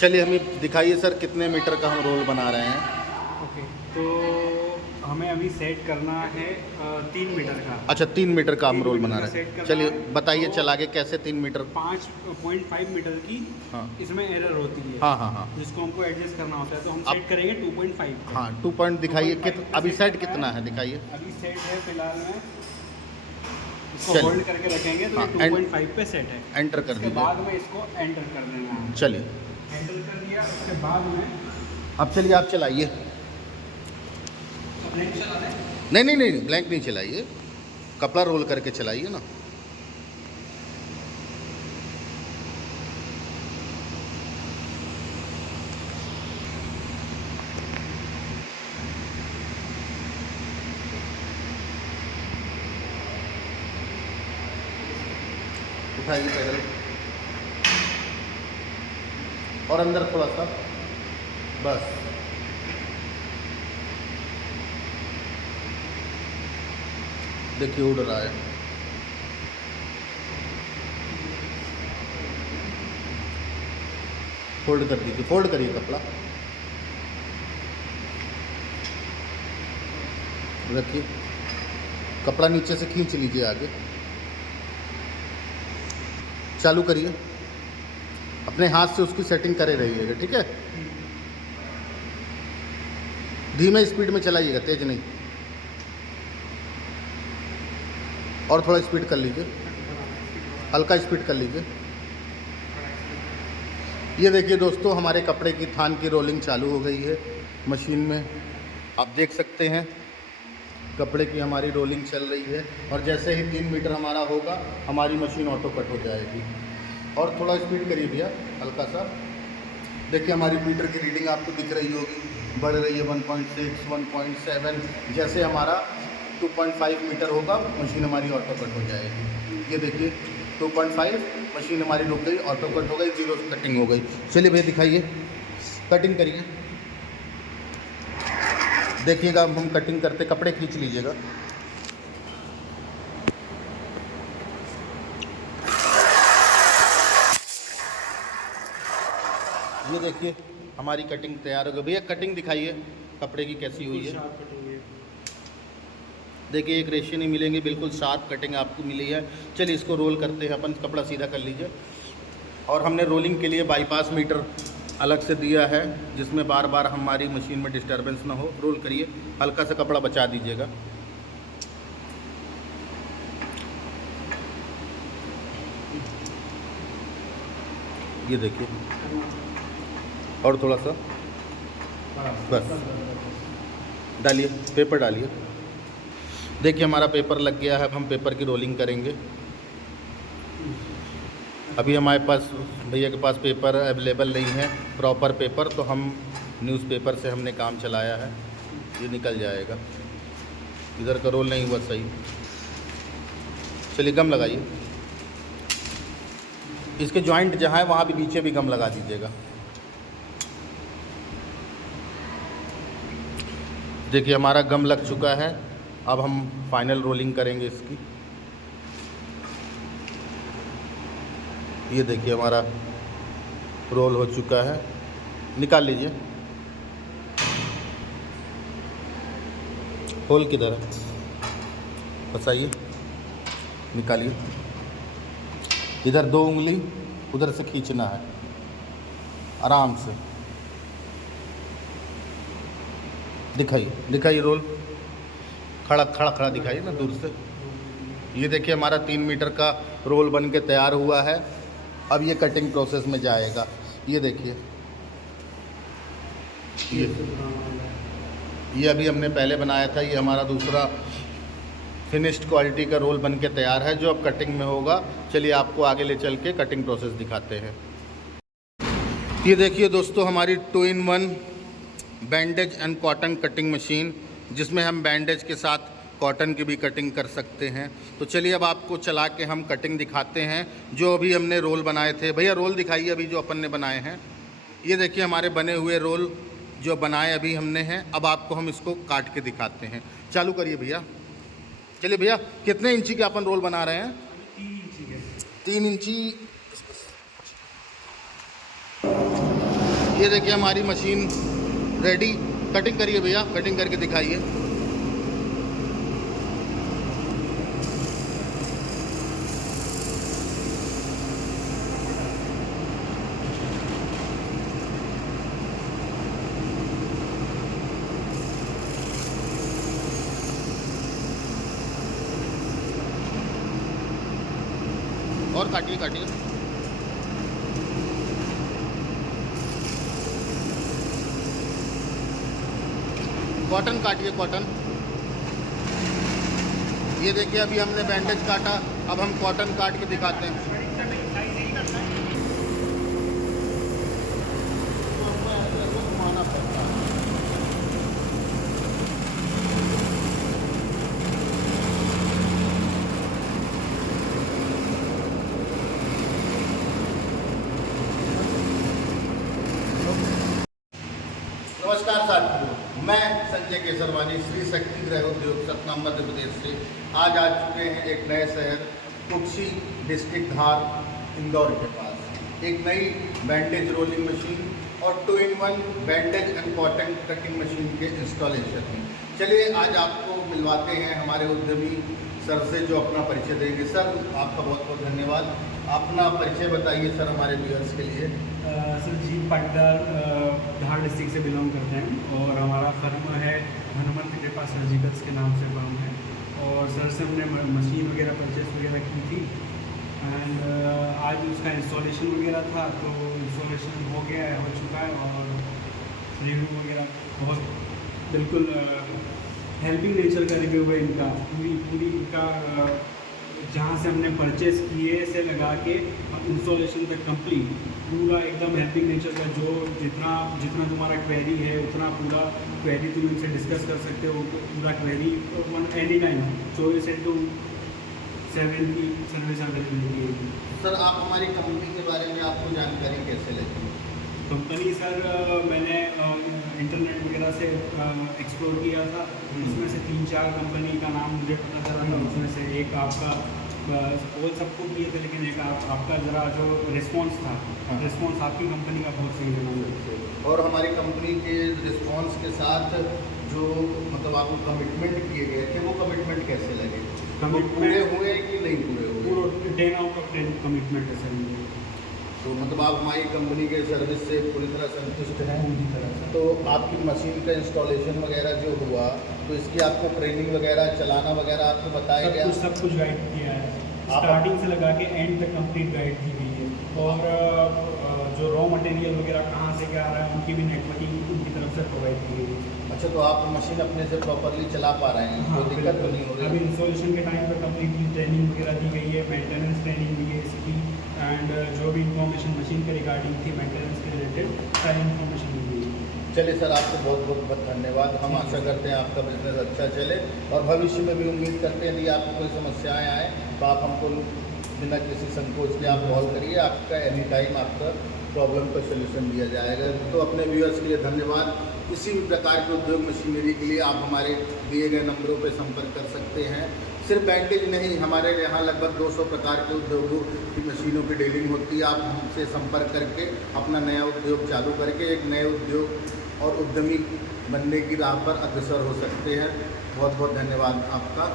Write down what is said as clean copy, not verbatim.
चलिए हमें दिखाइए सर कितने मीटर का हम रोल बना रहे हैं। ओके, तो हमें अभी सेट करना है 3 मीटर का। अच्छा 3 मीटर का हम 3 रोल मीटर बना का रहे सेट हैं। करना चलिए है, बताइए तो चला के कैसे 3 मीटर। 5.5 मीटर की हाँ इसमें एरर होती है। हाँ हाँ हाँ। जिसको हमको एडजस्ट करना होता है, तो हम अब सेट करेंगे 2.5 पे। हाँ 2 पॉइंट दिखाइए 2.5 पे अभी सेट करना कितना है दिखाइए। अभी सेट है फिलहाल में, इसको चलिए होल्ड करके रखेंगे तो हाँ, ये 2.5 पे सेट है। एंटर कर इसके दीजिए। बाद में इसको एंटर कर देना है। चलिए एंटर कर दिया, उसके बाद में अब चलिए आप चलाइए। ब्लैंक चला दें। नहीं नहीं नहीं ब्लैंक नहीं चलाइए, कपड़ा रोल करके चलाइए ना। उठाइए पैडल और अंदर थोड़ा सा, बस। देखिए उड़ रहा है। फोल्ड कर दीजिए, फोल्ड करिए कपड़ा, रखिए कपड़ा नीचे से खींच लीजिए आगे। चालू करिए, अपने हाथ से उसकी सेटिंग करे रहिएगा, ठीक है। धीमे स्पीड में चलाइएगा, तेज नहीं। और थोड़ा स्पीड कर लीजिए, हल्का स्पीड कर लीजिए। ये देखिए दोस्तों, हमारे कपड़े की थान की रोलिंग चालू हो गई है मशीन में। आप देख सकते हैं कपड़े की हमारी रोलिंग चल रही है। और जैसे ही 3 मीटर हमारा होगा, हमारी मशीन ऑटो कट हो जाएगी। और थोड़ा स्पीड करिए भैया, हल्का सा। देखिए हमारी मीटर की रीडिंग आपको दिख रही होगी, बढ़ रही है 1.6, 1.7। जैसे हमारा 2.5 मीटर होगा, मशीन हमारी ऑटो कट हो जाएगी। ये देखिए 2.5, मशीन हमारी रुक गई, ऑटो कट हो गई, जीरो कटिंग हो गई। चलिए भैया दिखाइए, कटिंग करिए। देखिएगा हम कटिंग करते, कपड़े खींच लीजिएगा। ये देखिए हमारी कटिंग तैयार हो गई। भैया कटिंग दिखाइए कपड़े की कैसी हुई है। शार्प कटिंग है। देखिए एक रेशे नहीं मिलेंगे, बिल्कुल शार्प कटिंग आपको मिली है। चलिए इसको रोल करते हैं अपन, कपड़ा सीधा कर लीजिए। और हमने रोलिंग के लिए बाईपास मीटर अलग से दिया है, जिसमें बार बार हमारी मशीन में डिस्टर्बेंस ना हो। रोल करिए, हल्का सा कपड़ा बचा दीजिएगा। ये देखिए, और थोड़ा सा, बस डालिए, पेपर डालिए। देखिए हमारा पेपर लग गया है। अब हम पेपर की रोलिंग करेंगे। अभी हमारे पास, भैया के पास पेपर अवेलेबल नहीं है, प्रॉपर पेपर, तो हम न्यूज़पेपर से हमने काम चलाया है। ये निकल जाएगा। इधर का रोल नहीं हुआ सही। चलिए गम लगाइए, इसके जॉइंट जहाँ है वहाँ भी नीचे भी गम लगा दीजिएगा। देखिए हमारा गम लग चुका है। अब हम फाइनल रोलिंग करेंगे इसकी। ये देखिए हमारा रोल हो चुका है। निकाल लीजिए। होल किधर है, फंसाइए, निकालिए। इधर 2 उंगली, उधर से खींचना है आराम से। दिखाइए दिखाइए रोल, खड़ा खड़ा खड़ा दिखाइए ना दूर से। ये देखिए हमारा 3 मीटर का रोल बन के तैयार हुआ है। अब ये कटिंग प्रोसेस में जाएगा। ये देखिए, ये अभी हमने पहले बनाया था। ये हमारा दूसरा फिनिश्ड क्वालिटी का रोल बन के तैयार है, जो अब कटिंग में होगा। चलिए आपको आगे ले चल के कटिंग प्रोसेस दिखाते हैं। ये देखिए दोस्तों, हमारी 2-in-1 bandage and cotton cutting machine, जिसमें हम बैंडेज के साथ कॉटन की भी कटिंग कर सकते हैं। तो चलिए अब आपको चला के हम कटिंग दिखाते हैं, जो अभी हमने रोल बनाए थे। भैया रोल दिखाइए अभी जो अपन ने बनाए हैं। ये देखिए हमारे बने हुए रोल जो बनाए अभी हमने हैं। अब आपको हम इसको काट के दिखाते हैं। चालू करिए भैया। चलिए भैया, कितने इंची के अपन रोल बना रहे हैं? 3 इंची के। 3 इंची। ये देखिए हमारी मशीन रेडी। कटिंग करिए भैया, कटिंग करके दिखाइए। और काटिए काटिए। Cotton काटिए, cotton. ये देखिए अभी हमने बैंडेज काटा, अब हम कॉटन काट के दिखाते हैं। नमस्कार साथियों, मैं संजय केसरवानी श्री शक्ति गृह उद्योग सतना मध्य प्रदेश से आज आ चुके हैं एक नए शहर कुक्षी डिस्ट्रिक्ट धार इंदौर के पास एक नई बैंडेज रोलिंग मशीन और 2-in-1 bandage and cotton cutting machine के इंस्टॉलेशन में। चलिए आज आपको मिलवाते हैं हमारे उद्यमी सर से जो अपना परिचय देंगे। सर आपका बहुत बहुत धन्यवाद। अपना परिचय बताइए सर हमारे व्यूअर्स के लिए। सर जीत पाटीदार धार डिस्ट्रिक्ट से बिलोंग करते हैं और हमारा फर्म है हनुमंत कृपा सर्जिकल्स के नाम से फर्म है। और सर से हमने मशीन वगैरह परचेस वगैरह की थी एंड आज उसका इंस्टॉलेशन वगैरह था, तो इंस्टॉलेशन हो गया है, हो चुका है और रिव्यू वगैरह बहुत बिल्कुल हेल्पिंग नेचर का रिव्यू है इनका। पूरी इनका जहाँ से हमने परचेस किए से लगा के इंस्टॉलेशन तक कंप्लीट पूरा एकदम हेल्पिंग नेचर का। जो जितना तुम्हारा क्वेरी है उतना पूरा क्वेरी तुम इनसे डिस्कस कर सकते हो। पूरा क्वेरी एनी टाइम 24/7 की सर्विस अवेलेबिलिटी है। सर आप हमारी कंपनी के बारे में आपको जानकारी कैसे लगी? कंपनी सर मैंने इंटरनेट वगैरह से एक्सप्लोर किया था, इसमें से 3-4 कंपनी का नाम मुझे पता चला था। उसमें से एक आपका वो सबको किए थे, लेकिन एक आपका ज़रा जो रिस्पांस था, रिस्पांस आपकी कंपनी का बहुत सही लगा। और हमारी कंपनी के रिस्पांस के साथ जो मतलब आपको कमिटमेंट किए गए थे वो कमिटमेंट कैसे लगे? पूरे हुए कि नहीं पूरे हुए? पूरा 10 out of 10 कमिटमेंट है सर मुझे। तो मतलब आप हमारी कंपनी के सर्विस से पूरी तरह संतुष्ट हैं? पूरी तरह से। तो आपकी मशीन का इंस्टॉलेशन वगैरह जो हुआ तो इसकी आपको ट्रेनिंग वगैरह चलाना वगैरह आपको बताया गया? सब कुछ गाइड किया है, स्टार्टिंग से लगा के एंड तक कंप्लीट गाइड की गई है। और जो रॉ मटेरियल वगैरह कहाँ से क्या आ रहा है उनकी भी नेटवर्किंग उनकी तरफ से प्रोवाइड की गई है। अच्छा, तो आप मशीन अपने से प्रॉपरली चला पा रहे हैं? हाँ, कोई दिक्कत तो नहीं हो रही? अभी इंस्टॉलेशन के टाइम पर कंप्लीटली ट्रेनिंग वगैरह दी गई है, मेंटेनेंस ट्रेनिंग दी है इसकी एंड जो भी इंफॉर्मेशन मशीन के रिगार्डिंग थी मेंटेनेंस के रिलेटेड सारी इंफॉर्मेशन दी गई है। चलिए सर, आपको बहुत बहुत धन्यवाद। हम आशा करते हैं आपका बिजनेस अच्छा चले और भविष्य में भी उम्मीद करते हैं यदि आपको कोई समस्याएं आए तो आप हमको बिना किसी संकोच के आप कॉल करिए, आपका एनी टाइम आपका प्रॉब्लम का सोल्यूशन दिया जाएगा। तो अपने व्यूअर्स के लिए धन्यवाद। किसी भी प्रकार के उद्योग मशीनरी के लिए आप हमारे दिए गए नंबरों पर संपर्क कर सकते हैं। सिर्फ बैंडेज नहीं, हमारे यहाँ लगभग 200 प्रकार के उद्योगों की मशीनों की डीलिंग होती है। आप हमसे संपर्क करके अपना नया उद्योग चालू करके एक नए उद्योग और उद्यमी बनने की राह पर अग्रसर हो सकते हैं। बहुत बहुत धन्यवाद आपका।